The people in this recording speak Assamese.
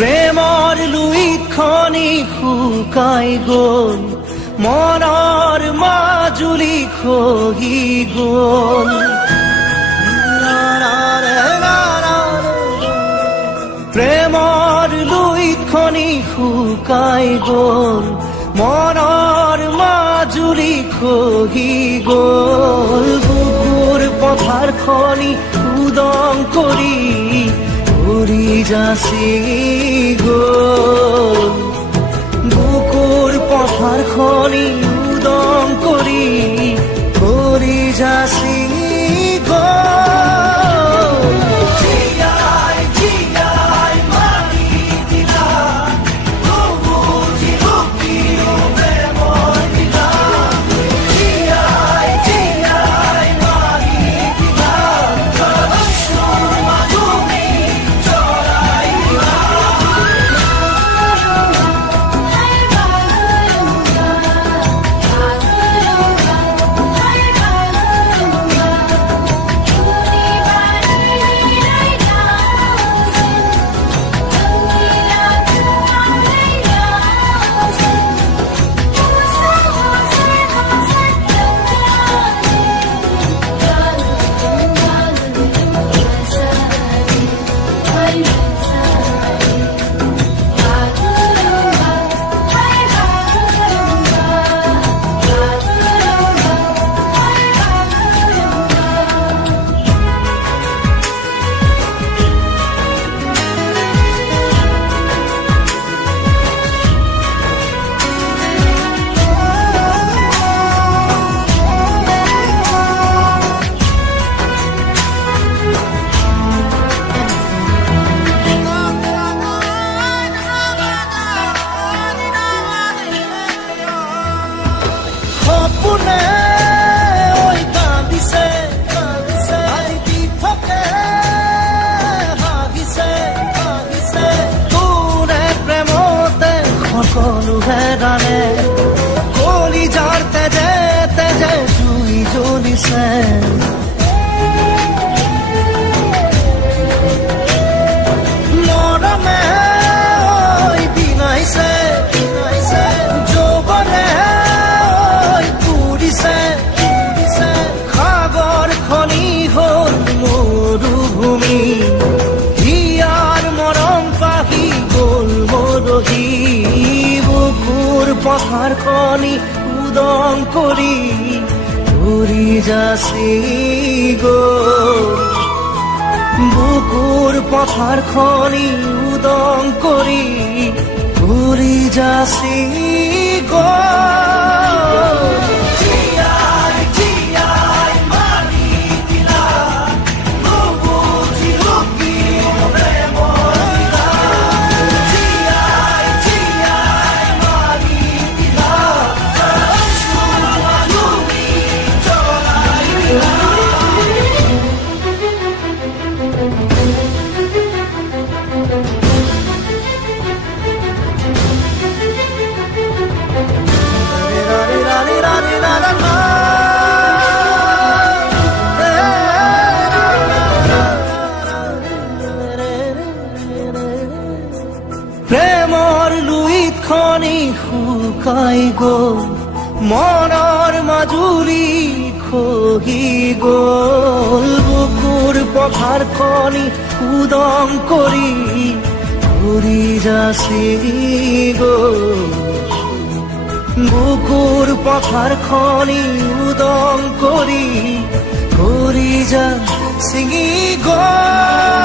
প্ৰেমৰ লুইতখনি শুকাই গ'ল, মনৰ মাজুলী খহি গ'ল। প্ৰেমৰ লুইতখনি শুকাই গ'ল, মনৰ মাজুলী খহি গ'ল। বুকুৰ পথাৰখনি উদং কৰি উৰি যাচি গ'ল, বুকুৰ পথাৰখনি উদং কৰি উৰি যাচি গ'ল। সকলো হেৰালে কলিজাৰ তেজে তেজে জুই জ্বলিছে, মৰমে বিনাইছে, যৌৱনে পুৰিছে, সাগৰখনি হ'ল মৰুভূমি, হিয়াৰ মৰম পাহি গ'ল মৰহি। পথাৰখনি উদং কৰি উৰি যাচি গ'ল, বুকুৰ পথাৰখনি উদং কৰি উৰি যাচি গ'ল। প্ৰেমৰ লুইতখনি শুকাই গ'ল, মনৰ মাজুলী খহি গ'ল, বুকুৰ পথাৰখনি উদং কৰি উৰি যাচি গ'ল, বুকুৰ পথাৰখনি উদং কৰি উৰি যাচি গ'ল।